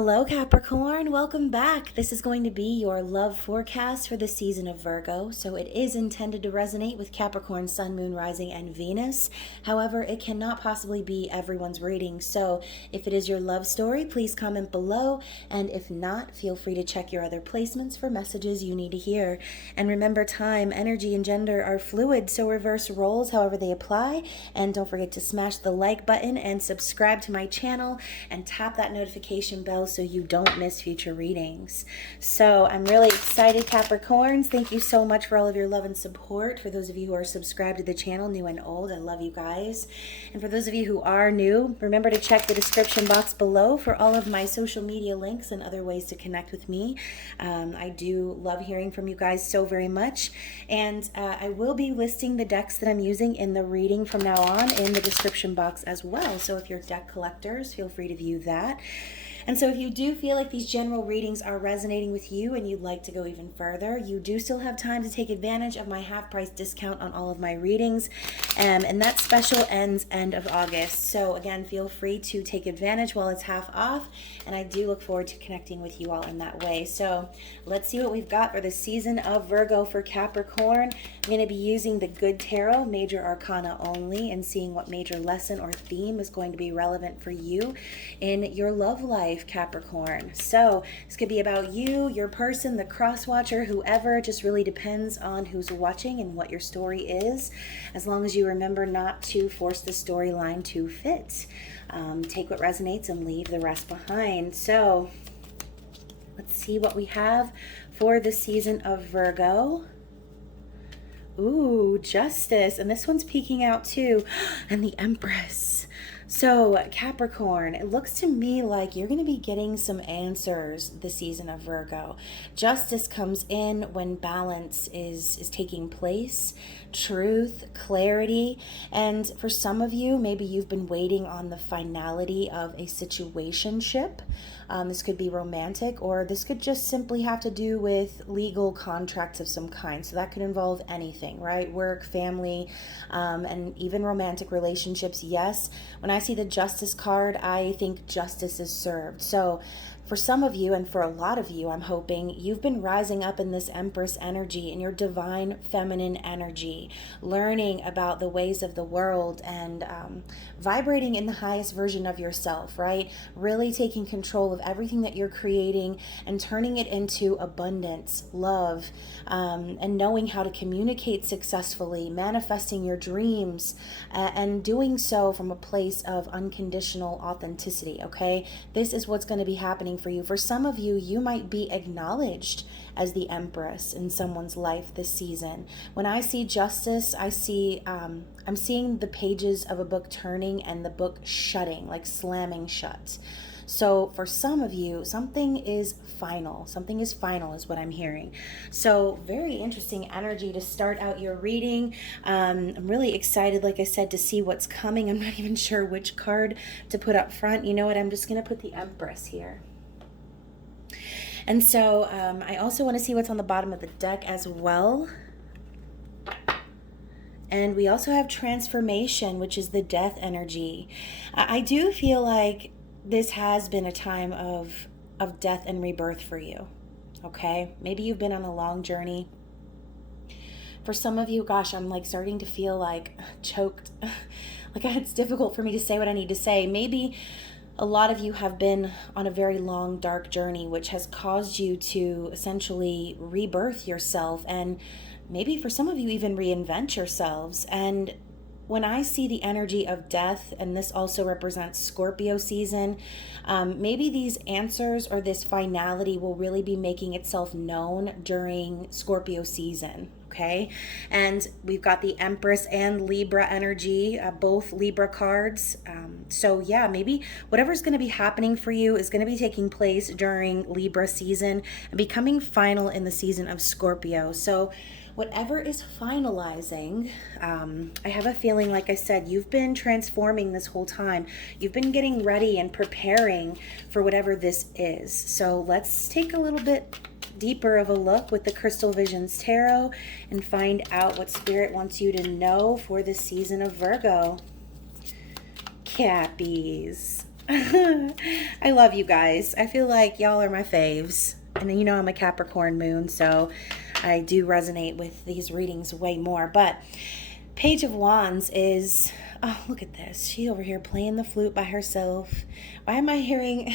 Hello, Capricorn. Welcome back. This is going to be your love forecast for the season of Virgo. So it is intended to resonate with Capricorn, Sun, Moon, Rising, and Venus. However, it cannot possibly be everyone's reading. So if it is your love story, please comment below. And if not, feel free to check your other placements for messages you need to hear. And remember, time, energy, and gender are fluid, so reverse roles however they apply. And don't forget to smash the like button and subscribe to my channel and tap that notification bell so you don't miss future readings. So I'm really excited, Capricorns. Thank you so much for all of your love and support. For those of you who are subscribed to the channel, new and old, I love you guys. And for those of you who are new, remember to check the description box below for all of my social media links and other ways to connect with me. I do love hearing from you guys so very much. And I will be listing the decks that I'm using in the reading from now on in the description box as well. So if you're deck collectors, feel free to view that. And so if you do feel like these general readings are resonating with you and you'd like to go even further, you do still have time to take advantage of my half-price discount on all of my readings. And that special ends end of August. So again, feel free to take advantage while it's half off. And I do look forward to connecting with you all in that way. So let's see what we've got for the season of Virgo for Capricorn. I'm going to be using the Good Tarot, Major Arcana only, and seeing what major lesson or theme is going to be relevant for you in your love life, Capricorn. So this could be about you, your person, the cross watcher, whoever. It just really depends on who's watching and what your story is, as long as you remember not to force the storyline to fit. Take what resonates and leave the rest behind. So let's see what we have for the season of Virgo. Ooh, Justice. And this one's peeking out too. And the Empress. So Capricorn, it looks to me like you're going to be getting some answers this season of Virgo. Justice comes in when balance is taking place, truth, clarity. And for some of you, maybe you've been waiting on the finality of a situationship. This could be romantic, or this could just simply have to do with legal contracts of some kind. So that could involve anything, right? Work, family, and even romantic relationships. Yes, when I see the Justice card, I think justice is served. So for some of you, and for a lot of you, I'm hoping you've been rising up in this Empress energy, in your divine feminine energy, learning about the ways of the world and vibrating in the highest version of yourself, right? Really taking control of everything that you're creating and turning it into abundance, love, and knowing how to communicate successfully, manifesting your dreams, and doing so from a place of unconditional authenticity, okay? This is what's going to be happening for you. For some of you, you might be acknowledged as the Empress in someone's life this season. When I see Justice, I see I'm seeing the pages of a book turning and the book shutting, like slamming shut. So for some of you, something is final. Something is final is what I'm hearing. So very interesting energy to start out your reading. I'm really excited, like I said, to see what's coming. I'm not even sure which card to put up front. You know what? I'm just going to put the Empress here. And so I also want to see what's on the bottom of the deck as well. And we also have Transformation, which is the Death energy. I do feel like this has been a time of death and rebirth for you, okay? Maybe you've been on a long journey. For some of you, gosh, I'm like starting to feel like choked. Like it's difficult for me to say what I need to say. Maybe a lot of you have been on a very long, dark journey, which has caused you to essentially rebirth yourself, and maybe for some of you even reinvent yourselves. And when I see the energy of death, and this also represents Scorpio season, maybe these answers or this finality will really be making itself known during Scorpio season. Okay, and we've got the Empress and Libra energy, both Libra cards. So yeah, maybe whatever's going to be happening for you is going to be taking place during Libra season and becoming final in the season of Scorpio. So whatever is finalizing, I have a feeling, like I said, you've been transforming this whole time. You've been getting ready and preparing for whatever this is. So let's take a little bit deeper of a look with the Crystal Visions Tarot and find out what Spirit wants you to know for this season of Virgo. Cappies. I love you guys. I feel like y'all are my faves. And you know I'm a Capricorn moon, so I do resonate with these readings way more. But Page of Wands is, oh, look at this. She's over here playing the flute by herself. Why am I hearing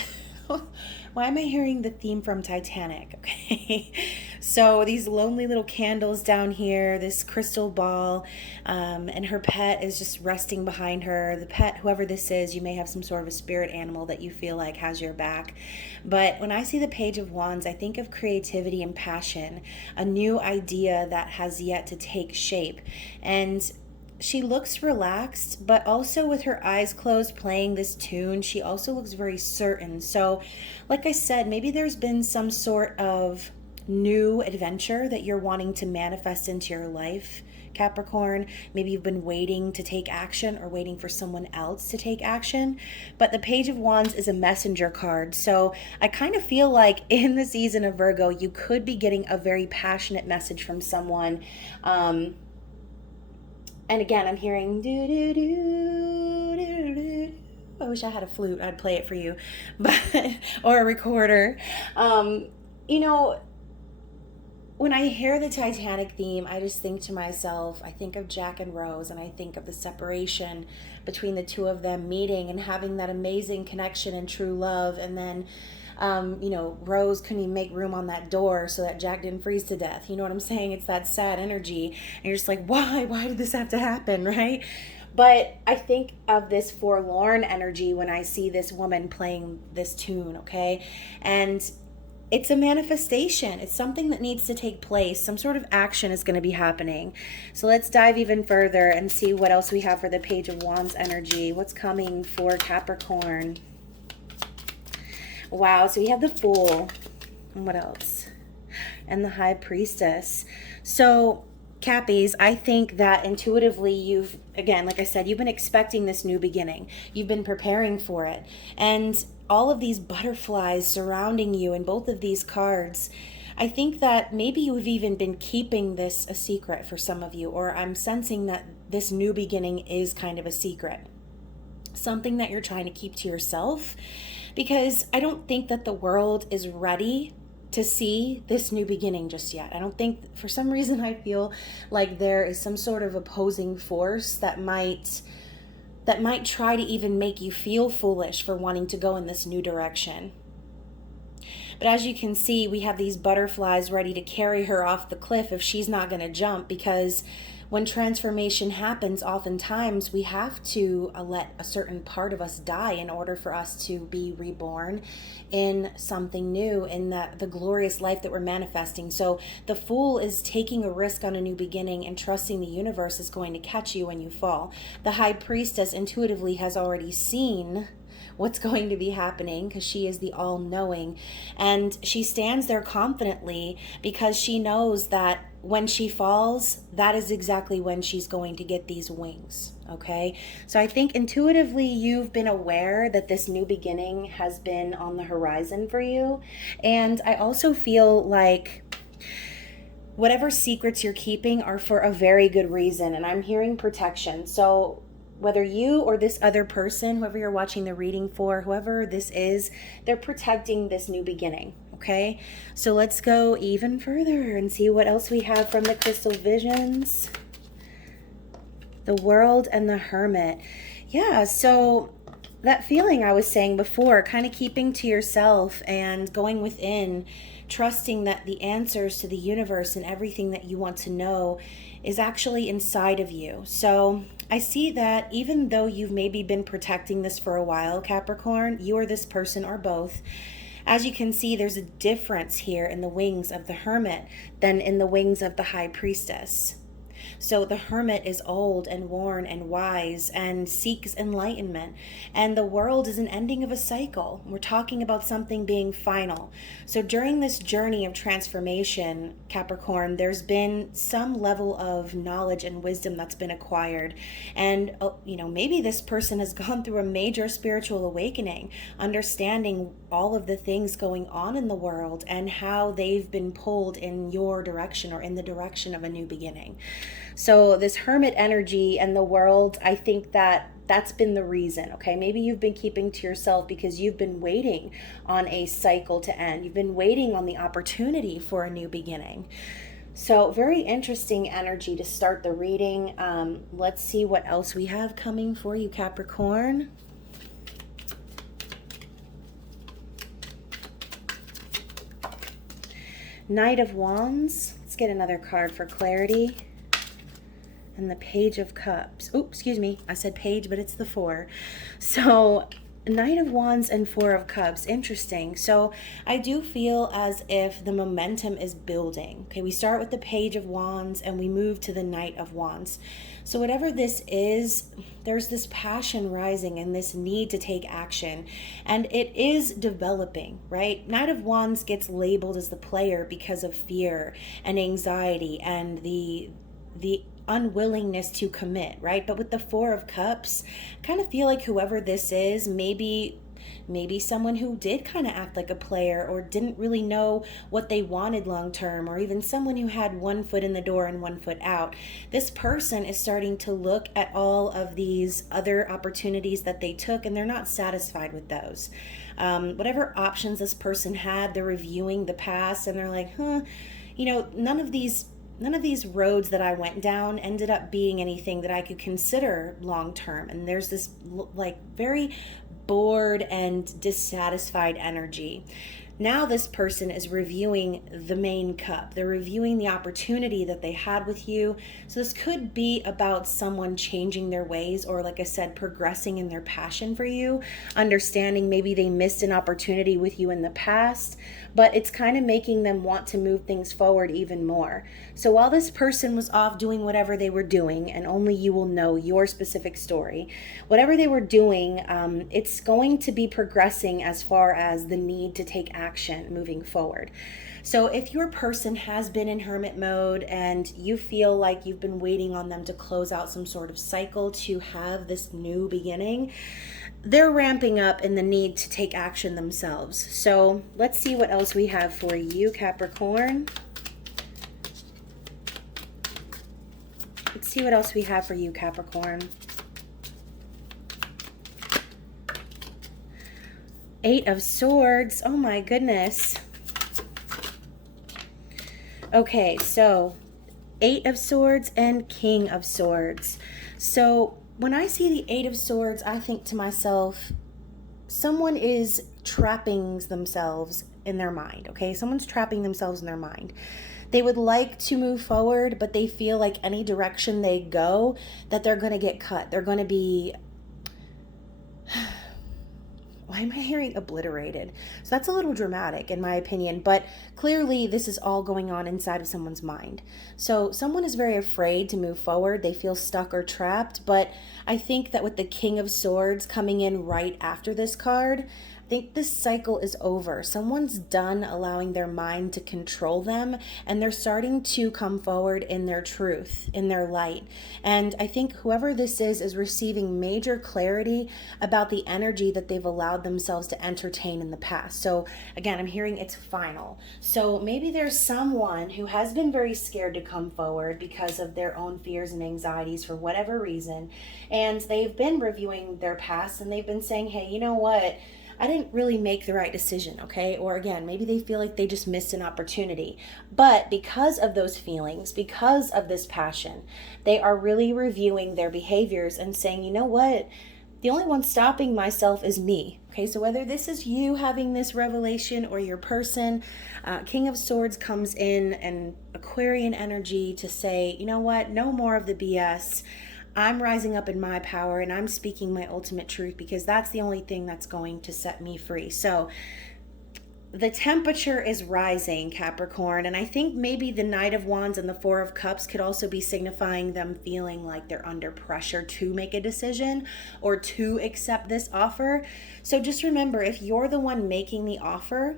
why am I hearing the theme from Titanic? Okay. So these lonely little candles down here, this crystal ball, and her pet is just resting behind her. The pet, whoever this is, you may have some sort of a spirit animal that you feel like has your back. But when I see the Page of Wands, I think of creativity and passion, a new idea that has yet to take shape. And she looks relaxed, but also with her eyes closed playing this tune, she also looks very certain. So, like I said, maybe there's been some sort of new adventure that you're wanting to manifest into your life, Capricorn. Maybe you've been waiting to take action or waiting for someone else to take action. But the Page of Wands is a messenger card. So I kind of feel like in the season of Virgo, you could be getting a very passionate message from someone. And again, I'm hearing do do do do do. I wish I had a flute. I'd play it for you, but or a recorder. You know, when I hear the Titanic theme, I just think to myself, I think of Jack and Rose, and I think of the separation between the two of them meeting and having that amazing connection and true love, and then Rose couldn't even make room on that door so that Jack didn't freeze to death. You know what I'm saying? It's that sad energy. And you're just like, why? Why did this have to happen, right? But I think of this forlorn energy when I see this woman playing this tune, okay? And it's a manifestation. It's something that needs to take place. Some sort of action is going to be happening. So let's dive even further and see what else we have for the Page of Wands energy. What's coming for Capricorn? Wow, so we have the Fool. And what else? And the High Priestess. So, Cappies, I think that intuitively you've, again, like I said, you've been expecting this new beginning. You've been preparing for it. And all of these butterflies surrounding you in both of these cards, I think that maybe you've even been keeping this a secret for some of you, or I'm sensing that this new beginning is kind of a secret. Something that you're trying to keep to yourself, because I don't think that the world is ready to see this new beginning just yet. I don't think, for some reason, I feel like there is some sort of opposing force that might try to even make you feel foolish for wanting to go in this new direction. But as you can see, we have these butterflies ready to carry her off the cliff if she's not going to jump, because when transformation happens, oftentimes we have to let a certain part of us die in order for us to be reborn in something new, in the glorious life that we're manifesting. So the Fool is taking a risk on a new beginning and trusting the universe is going to catch you when you fall. The High Priestess intuitively has already seen what's going to be happening because she is the all-knowing, and she stands there confidently because she knows that when she falls, that is exactly when she's going to get these wings, okay? So I think intuitively you've been aware that this new beginning has been on the horizon for you, and I also feel like whatever secrets you're keeping are for a very good reason, and I'm hearing protection. So whether you or this other person, whoever you're watching the reading for, whoever this is, they're protecting this new beginning, okay? So let's go even further and see what else we have from the crystal visions. The World and the Hermit. Yeah, so that feeling I was saying before, kind of keeping to yourself and going within, trusting that the answers to the universe and everything that you want to know is actually inside of you. So I see that even though you've maybe been protecting this for a while, Capricorn, you or this person or both, as you can see, there's a difference here in the wings of the Hermit than in the wings of the High Priestess. So the Hermit is old and worn and wise and seeks enlightenment. And the World is an ending of a cycle. We're talking about something being final. So during this journey of transformation, Capricorn, there's been some level of knowledge and wisdom that's been acquired. And, maybe this person has gone through a major spiritual awakening, understanding all of the things going on in the world and how they've been pulled in your direction or in the direction of a new beginning. So this Hermit energy and the World, I think that That's been the reason, okay? Maybe you've been keeping to yourself because you've been waiting on a cycle to end. You've been waiting on the opportunity for a new beginning. So very interesting energy to start the reading. Let's see what else we have coming for you, Capricorn. Knight of Wands. Let's get another card for clarity. And the Page of Cups. Oh, excuse me. I said page, but it's the 4. So Knight of Wands and 4 of Cups. Interesting. So I do feel as if the momentum is building. Okay, we start with the Page of Wands and we move to the Knight of Wands. So whatever this is, there's this passion rising and this need to take action. And it is developing, right? Knight of Wands gets labeled as the player because of fear and anxiety and the unwillingness to commit, right? But with the 4 of Cups, I kind of feel like whoever this is, maybe someone who did kind of act like a player or didn't really know what they wanted long term, or even someone who had one foot in the door and one foot out. This person is starting to look at all of these other opportunities that they took, and they're not satisfied with those. Whatever options this person had, they're reviewing the past and they're like, none of these roads that I went down ended up being anything that I could consider long term. And there's this like very bored and dissatisfied energy. Now this person is reviewing the main cup. They're reviewing the opportunity that they had with you. So this could be about someone changing their ways, or like I said, progressing in their passion for you, understanding maybe they missed an opportunity with you in the past, but it's kind of making them want to move things forward even more. So while this person was off doing whatever they were doing, and only you will know your specific story, whatever they were doing, it's going to be progressing as far as the need to take action moving forward. So if your person has been in hermit mode and you feel like you've been waiting on them to close out some sort of cycle to have this new beginning, they're ramping up in the need to take action themselves. So let's see what else we have for you, Capricorn. Let's see what else we have for you, Capricorn. 8 of Swords. Oh my goodness. Okay, so 8 of Swords and King of Swords. So when I see the 8 of Swords, I think to myself, someone is trapping themselves in their mind, okay? Someone's trapping themselves in their mind. They would like to move forward, but they feel like any direction they go, that they're going to get cut. They're going to be... Why am I hearing obliterated? So that's a little dramatic in my opinion, but clearly this is all going on inside of someone's mind. So someone is very afraid to move forward. They feel stuck or trapped, but I think that with the King of Swords coming in right after this card, I think this cycle is over. Someone's done allowing their mind to control them, and they're starting to come forward in their truth, in their light. And I think whoever this is receiving major clarity about the energy that they've allowed themselves to entertain in the past. So again, I'm hearing it's final. So maybe there's someone who has been very scared to come forward because of their own fears and anxieties for whatever reason. And they've been reviewing their past and they've been saying, hey, you know what? I didn't really make the right decision, okay? Or again, maybe they feel like they just missed an opportunity. But because of those feelings, because of this passion, they are really reviewing their behaviors and saying, you know what? The only one stopping myself is me. Okay, so whether this is you having this revelation or your person, King of Swords comes in and Aquarian energy to say, you know what? No more of the BS. I'm rising up in my power and I'm speaking my ultimate truth because that's the only thing that's going to set me free. So the temperature is rising, Capricorn, and I think maybe the Knight of Wands and the 4 of Cups could also be signifying them feeling like they're under pressure to make a decision or to accept this offer. So just remember, if you're the one making the offer,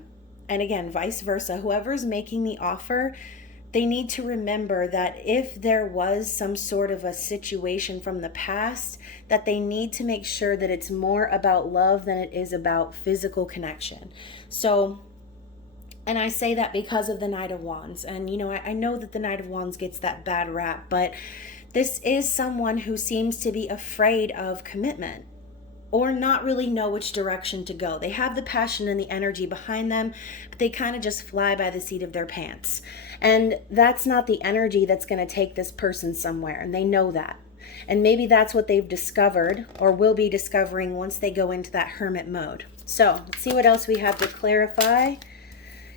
and again, vice versa, whoever's making the offer, they need to remember that if there was some sort of a situation from the past, that they need to make sure that it's more about love than it is about physical connection. So, and I say that because of the Knight of Wands. And, you know, I know that the Knight of Wands gets that bad rap, but this is someone who seems to be afraid of commitment or not really know which direction to go. They have the passion and the energy behind them, but they kind of just fly by the seat of their pants. And that's not the energy that's going to take this person somewhere, and they know that. And maybe that's what they've discovered or will be discovering once they go into that hermit mode. So let's see what else we have to clarify.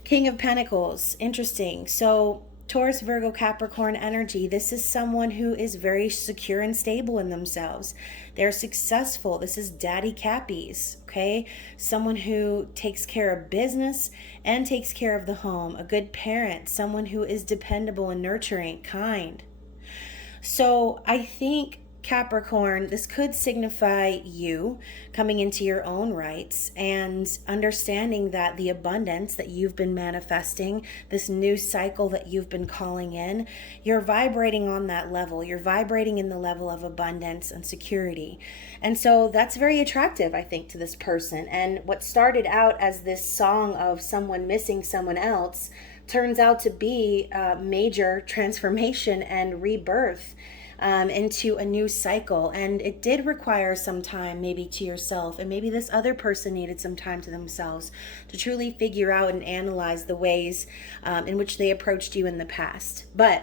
King of Pentacles, interesting. So Taurus, Virgo, Capricorn energy. This is someone who is very secure and stable in themselves. They're successful. This is Daddy Cappies, okay? Someone who takes care of business and takes care of the home. A good parent, someone who is dependable and nurturing, kind. So I think Capricorn, this could signify you coming into your own rights and understanding that the abundance that you've been manifesting, this new cycle that you've been calling in, you're vibrating on that level. You're vibrating in the level of abundance and security. And so that's very attractive, I think, to this person. And what started out as this song of someone missing someone else turns out to be a major transformation and rebirth into a new cycle. And it did require some time maybe to yourself, and maybe this other person needed some time to themselves to truly figure out and analyze the ways in which they approached you in the past. But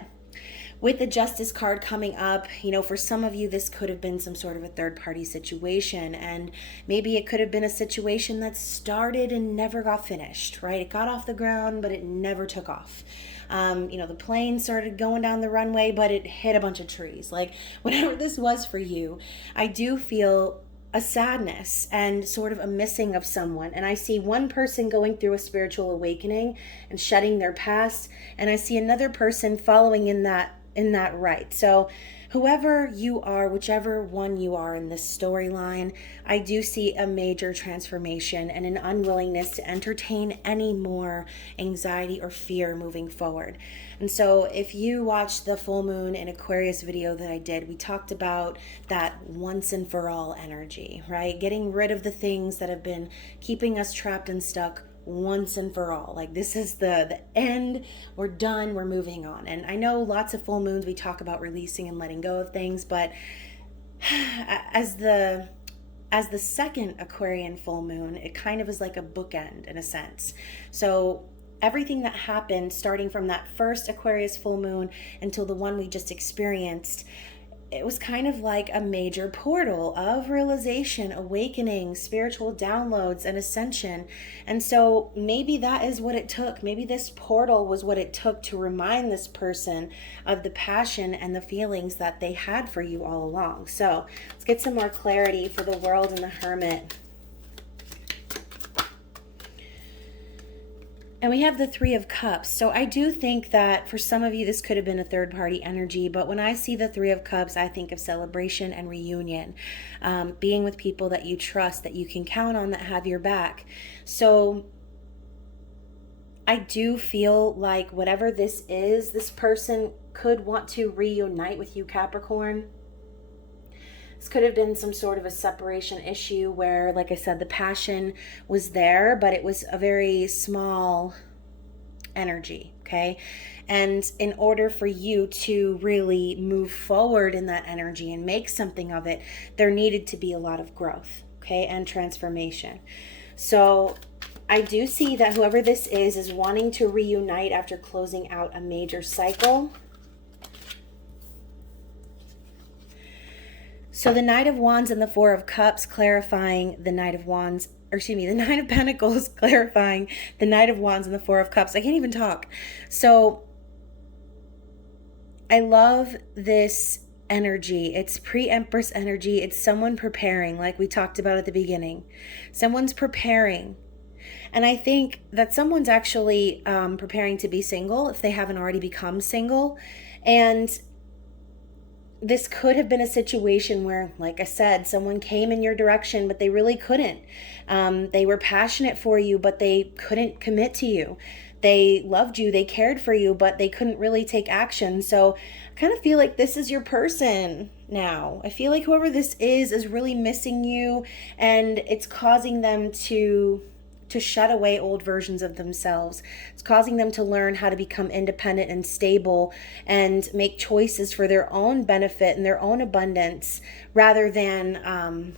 with the Justice card coming up, you know, for some of you, this could have been some sort of a third-party situation, and maybe it could have been a situation that started and never got finished, right? It got off the ground, but it never took off. You know, the plane started going down the runway, but it hit a bunch of trees. Like, whatever this was for you, I do feel a sadness and sort of a missing of someone. And I see one person going through a spiritual awakening and shedding their past, and I see another person following in that right. So whoever you are, whichever one you are in this storyline, I do see a major transformation and an unwillingness to entertain any more anxiety or fear moving forward. And so if you watched the full moon in Aquarius video that I did, we talked about that once and for all energy, right? Getting rid of the things that have been keeping us trapped and stuck once and for all. Like, this is the end. We're done. We're moving on. And I know lots of full moons we talk about releasing and letting go of things, but as the second Aquarian full moon, it kind of is like a bookend in a sense. So everything that happened starting from that first Aquarius full moon until the one we just experienced, it was kind of like a major portal of realization, awakening, spiritual downloads, and ascension. And so maybe that is what it took. Maybe this portal was what it took to remind this person of the passion and the feelings that they had for you all along. So let's get some more clarity for the World and the Hermit. And we have the Three of Cups. So I do think that for some of you, this could have been a third-party energy. But when I see the Three of Cups, I think of celebration and reunion. Being with people that you trust, that you can count on, that have your back. So I do feel like whatever this is, this person could want to reunite with you, Capricorn. This could have been some sort of a separation issue where, like I said, the passion was there, but it was a very small energy, okay? And in order for you to really move forward in that energy and make something of it, there needed to be a lot of growth, okay, and transformation. So I do see that whoever this is wanting to reunite after closing out a major cycle. So the Knight of Wands and the Four of Cups clarifying the Knight of Wands, or excuse me, the Nine of Pentacles clarifying the Knight of Wands and the Four of Cups. I can't even talk. So I love this energy. It's pre-Empress energy. It's someone preparing, like we talked about at the beginning. Someone's preparing. And I think that someone's actually preparing to be single if they haven't already become single. And this could have been a situation where, like I said, someone came in your direction, but they really couldn't. They were passionate for you, but they couldn't commit to you. They loved you, they cared for you, but they couldn't really take action. So I kind of feel like this is your person now. I feel like whoever this is really missing you, and it's causing them to to shed away old versions of themselves. It's causing them to learn how to become independent and stable and make choices for their own benefit and their own abundance, rather than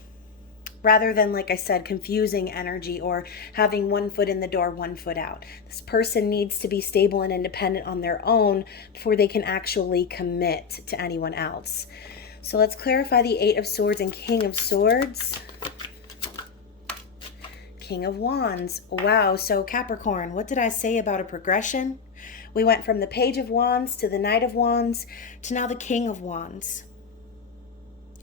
like I said, confusing energy or having one foot in the door, one foot out. This person needs to be stable and independent on their own before they can actually commit to anyone else. So let's clarify the Eight of Swords and King of Swords. King of Wands. Wow, so Capricorn, what did I say about a progression? We went from the Page of Wands to the Knight of Wands to now the King of Wands.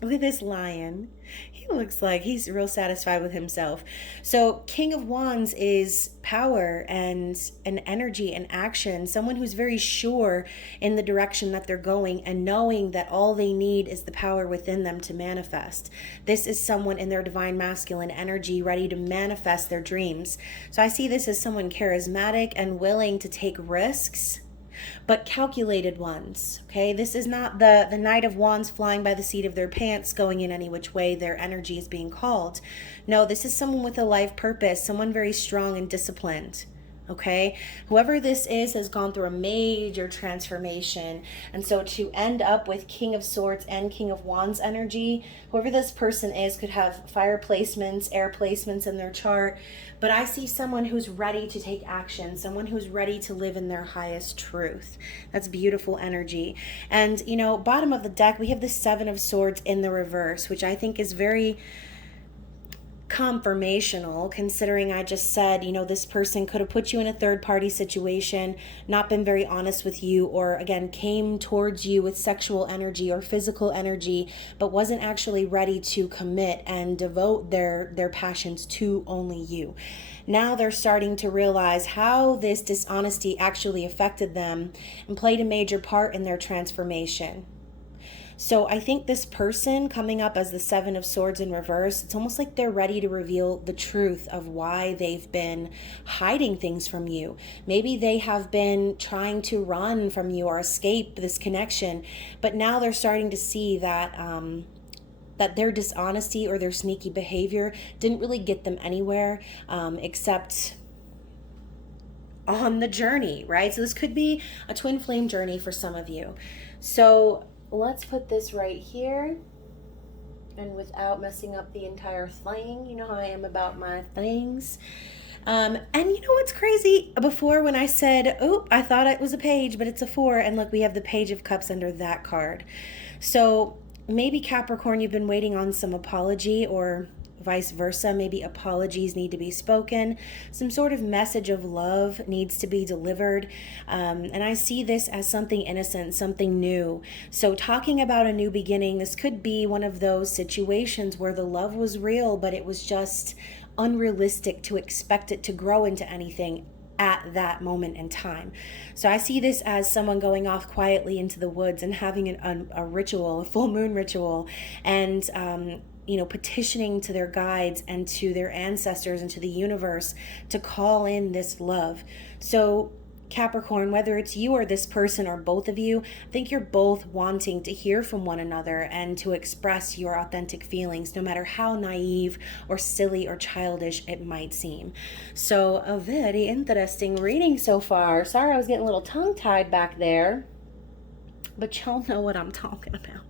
Look at this lion. He looks like he's real satisfied with himself. So King of Wands is power and an energy and action. Someone who's very sure in the direction that they're going and knowing that all they need is the power within them to manifest. This is someone in their divine masculine energy ready to manifest their dreams. So I see this as someone charismatic and willing to take risks, but calculated ones. Okay, this is not the Knight of Wands flying by the seat of their pants, going in any which way their energy is being called. No, this is someone with a life purpose, someone very strong and disciplined. Okay, whoever this is has gone through a major transformation, and so to end up with King of Swords and King of Wands energy, whoever this person is could have fire placements, air placements in their chart, but I see someone who's ready to take action, someone who's ready to live in their highest truth. That's beautiful energy. And you know, bottom of the deck we have the Seven of Swords in the reverse, which I think is very confirmational, considering I just said, you know, this person could have put you in a third party situation, not been very honest with you, or again came towards you with sexual energy or physical energy, but wasn't actually ready to commit and devote their passions to only you. Now they're starting to realize how this dishonesty actually affected them and played a major part in their transformation. So I think this person coming up as the Seven of Swords in reverse, it's almost like they're ready to reveal the truth of why they've been hiding things from you. Maybe they have been trying to run from you or escape this connection, but now they're starting to see that that their dishonesty or their sneaky behavior didn't really get them anywhere, except on the journey, right? So this could be a twin flame journey for some of you. So let's put this right here, and without messing up the entire thing, you know how I am about my things. And you know what's crazy? Before, when I said, oh, I thought it was a page, but it's a 4, and look, we have the Page of Cups under that card. So maybe Capricorn, you've been waiting on some apology, or vice versa. Maybe apologies need to be spoken. Some sort of message of love needs to be delivered. And I see this as something innocent, something new. So talking about a new beginning, this could be one of those situations where the love was real, but it was just unrealistic to expect it to grow into anything at that moment in time. So I see this as someone going off quietly into the woods and having a ritual, a full moon ritual, and you know, petitioning to their guides and to their ancestors and to the universe to call in this love. So Capricorn, whether it's you or this person or both of you, I think you're both wanting to hear from one another and to express your authentic feelings, no matter how naive or silly or childish it might seem. So a very interesting reading so far. Sorry I was getting a little tongue-tied back there, but y'all know what I'm talking about.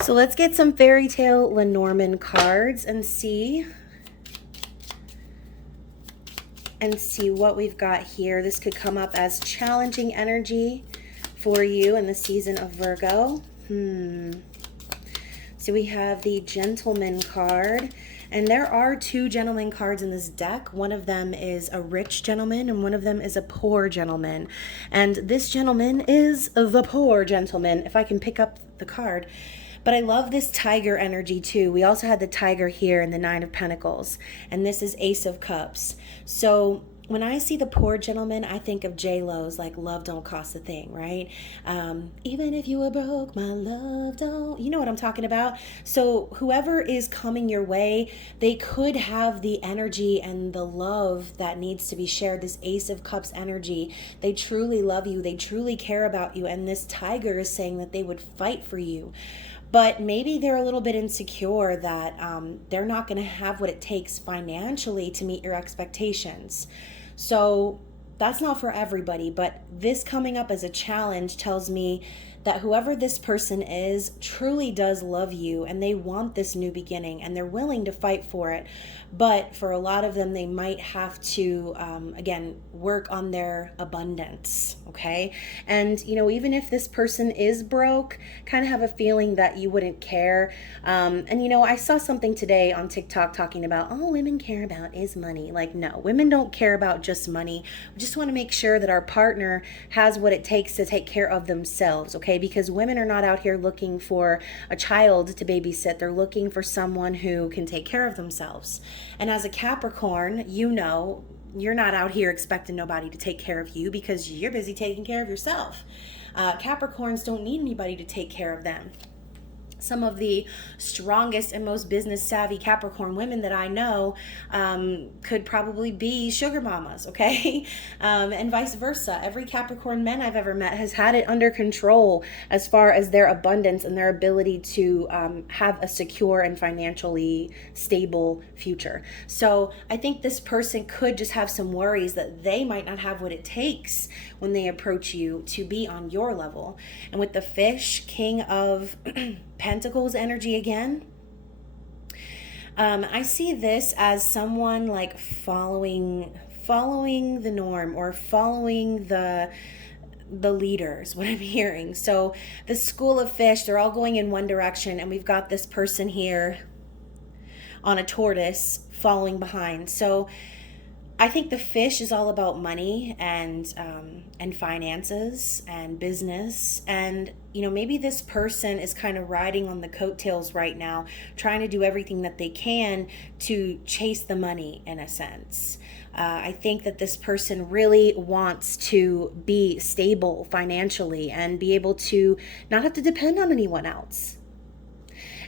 So let's get some Fairy Tale Lenormand cards and see what we've got here. This could come up as challenging energy for you in the season of Virgo. So we have the Gentleman card, and there are 2 gentleman cards in this deck. One of them is a rich gentleman and one of them is a poor gentleman. And this gentleman is the poor gentleman, if I can pick up the card. But I love this tiger energy too. We also had the tiger here in the 9 of Pentacles, and this is Ace of Cups. So when I see the poor gentleman, I think of J-Lo's like love don't cost a thing, right? Even if you were broke, my love don't, you know what I'm talking about? So whoever is coming your way, they could have the energy and the love that needs to be shared, this Ace of Cups energy. They truly love you, they truly care about you, and this tiger is saying that they would fight for you. but maybe they're a little bit insecure that they're not going to have what it takes financially to meet your expectations. So that's not for everybody, but this coming up as a challenge tells me that whoever this person is truly does love you, and they want this new beginning and they're willing to fight for it. But for a lot of them, they might have to, again, work on their abundance, okay? And, even if this person is broke, kind of have a feeling that you wouldn't care. And, I saw something today on TikTok talking about, all women care about is money. Like, no, women don't care about just money. We just want to make sure that our partner has what it takes to take care of themselves, okay? Because women are not out here looking for a child to babysit. They're looking for someone who can take care of themselves. And as a Capricorn, you're not out here expecting nobody to take care of you because you're busy taking care of yourself. Capricorns don't need anybody to take care of them. Some of the strongest and most business savvy Capricorn women that I know could probably be sugar mamas, okay? And vice versa. Every Capricorn man I've ever met has had it under control as far as their abundance and their ability to have a secure and financially stable future. So I think this person could just have some worries that they might not have what it takes when they approach you to be on your level. And with the fish, king of Pentacles energy again, I see this as someone like following the norm or following the leaders, what I'm hearing. So the school of fish, they're all going in one direction, and we've got this person here on a tortoise following behind. So I think the fish is all about money and finances and business. And, maybe this person is kind of riding on the coattails right now, trying to do everything that they can to chase the money in a sense. I think that this person really wants to be stable financially and be able to not have to depend on anyone else.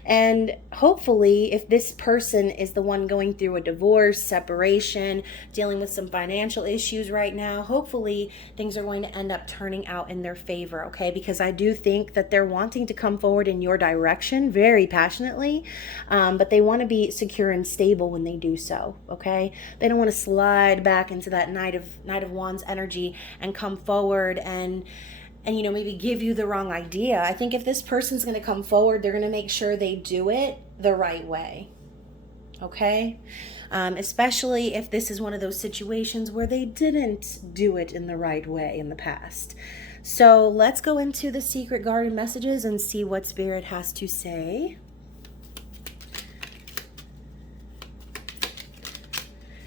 And hopefully, if this person is the one going through a divorce, separation, dealing with some financial issues right now, hopefully things are going to end up turning out in their favor, okay? Because I do think that they're wanting to come forward in your direction very passionately, but they want to be secure and stable when they do so, okay? They don't want to slide back into that Knight of Wands energy and come forward and maybe give you the wrong idea. I think if this person's going to come forward, they're going to make sure they do it the right way. Okay? Especially if this is one of those situations where they didn't do it in the right way in the past. So let's go into the Secret Garden messages and see what Spirit has to say.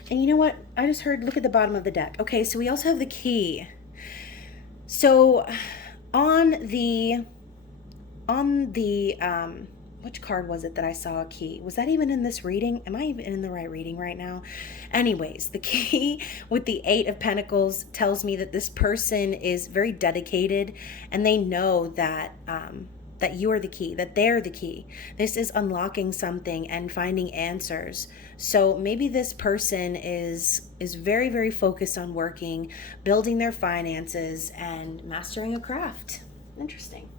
And you know what? I just heard, look at the bottom of the deck. Okay, so we also have the key. So on the which card was it that I saw a key? Was that even in this reading? Am I even in the right reading right now? Anyways, the key with the 8 of Pentacles tells me that this person is very dedicated, and they know that that you're the key, that they're the key. This is unlocking something and finding answers. So maybe this person is very, very focused on working, building their finances, and mastering a craft. Interesting.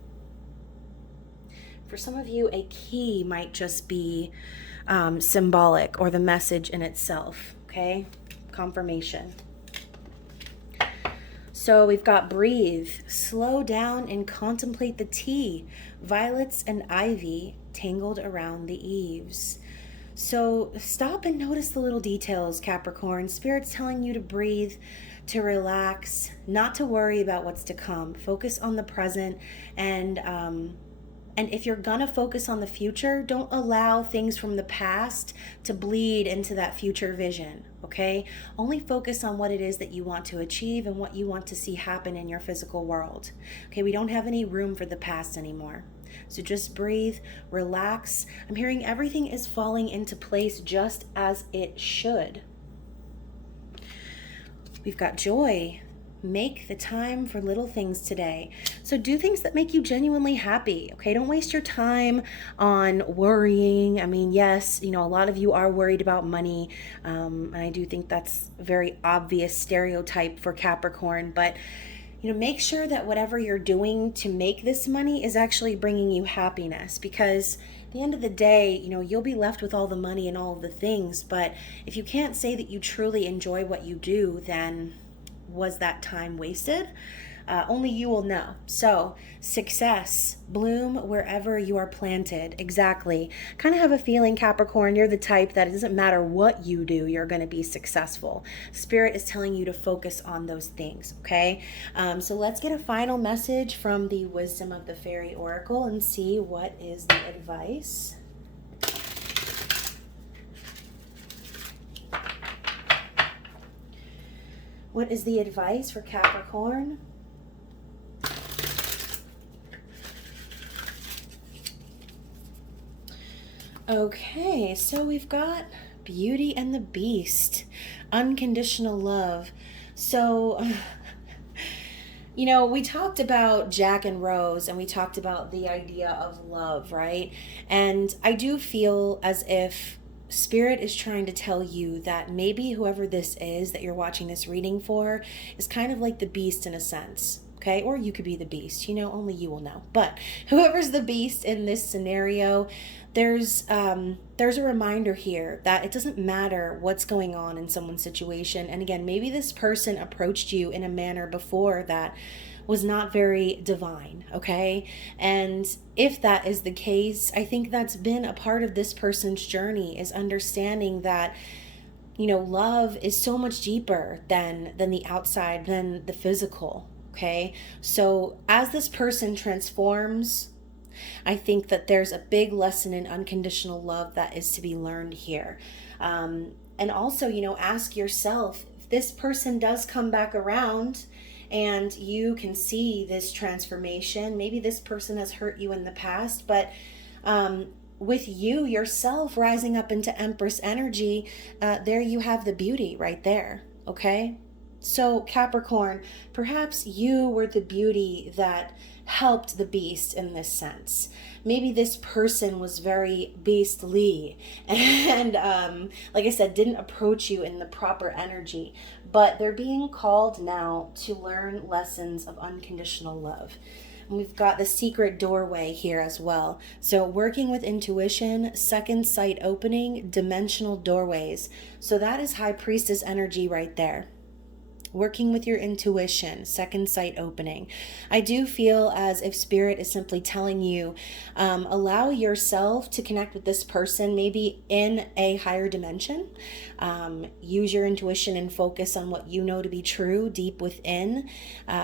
For some of you, a key might just be symbolic or the message in itself, okay? Confirmation. So we've got breathe, slow down and contemplate the tea, violets and ivy tangled around the eaves. So stop and notice the little details, Capricorn. Spirit's telling you to breathe, to relax, not to worry about what's to come. Focus on the present, and if you're gonna focus on the future, don't allow things from the past to bleed into that future vision, okay? Only focus on what it is that you want to achieve and what you want to see happen in your physical world. Okay, we don't have any room for the past anymore. So just breathe, relax. I'm hearing everything is falling into place just as it should. We've got joy. Make the time for little things today. So do things that make you genuinely happy, okay? Don't waste your time on worrying. I mean, yes, a lot of you are worried about money. And I do think that's a very obvious stereotype for Capricorn, but make sure that whatever you're doing to make this money is actually bringing you happiness, because at the end of the day, you'll be left with all the money and all of the things, but if you can't say that you truly enjoy what you do, then was that time wasted? Only you will know. So, success, bloom wherever you are planted. Exactly. Kind of have a feeling, Capricorn, you're the type that it doesn't matter what you do, you're going to be successful. Spirit is telling you to focus on those things, okay? So let's get a final message from the Wisdom of the Fairy Oracle and see what is the advice. What is the advice for Capricorn? Okay, so we've got Beauty and the Beast, unconditional love. So, we talked about Jack and Rose, and we talked about the idea of love, right? And I do feel as if Spirit is trying to tell you that maybe whoever this is that you're watching this reading for is kind of like the beast in a sense. Okay, or you could be the beast, only you will know. But whoever's the beast in this scenario, there's a reminder here that it doesn't matter what's going on in someone's situation. And again, maybe this person approached you in a manner before that was not very divine, okay? And if that is the case, I think that's been a part of this person's journey, is understanding that love is so much deeper than the outside, than the physical. Okay, so as this person transforms, I think that there's a big lesson in unconditional love that is to be learned here. And also, ask yourself, if this person does come back around and you can see this transformation, maybe this person has hurt you in the past, but with you yourself rising up into Empress energy, there you have the beauty right there, okay? So Capricorn, perhaps you were the beauty that helped the beast in this sense. Maybe this person was very beastly and, like I said, didn't approach you in the proper energy, but they're being called now to learn lessons of unconditional love. And we've got the secret doorway here as well. So working with intuition, second sight opening, dimensional doorways. So that is High Priestess energy right there. Working with your intuition, second sight opening. I do feel as if Spirit is simply telling you, allow yourself to connect with this person, maybe in a higher dimension. Use your intuition and focus on what you know to be true deep within.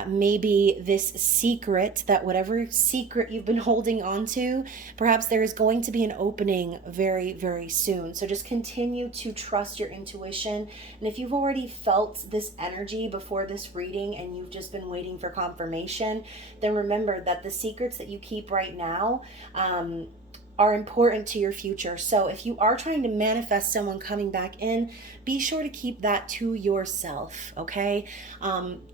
Maybe this secret, that whatever secret you've been holding on to, perhaps there is going to be an opening very, very soon. So just continue to trust your intuition. And if you've already felt this energy before this reading and you've just been waiting for confirmation, then remember that the secrets that you keep right now are important to your future. So if you are trying to manifest someone coming back in, be sure to keep that to yourself, okay?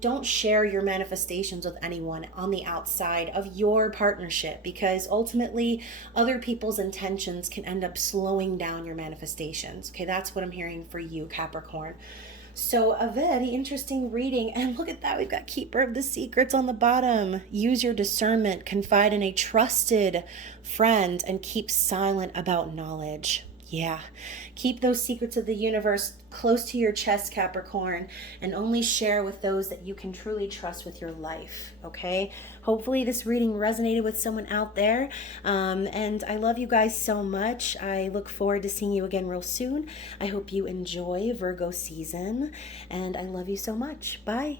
Don't share your manifestations with anyone on the outside of your partnership, because ultimately other people's intentions can end up slowing down your manifestations, okay? That's what I'm hearing for you, Capricorn. So a very interesting reading. And look at that. We've got Keeper of the Secrets on the bottom. Use your discernment, confide in a trusted friend, and keep silent about knowledge. Yeah. Keep those secrets of the universe close to your chest, Capricorn, and only share with those that you can truly trust with your life, okay? Hopefully this reading resonated with someone out there, and I love you guys so much. I look forward to seeing you again real soon. I hope you enjoy Virgo season, and I love you so much. Bye.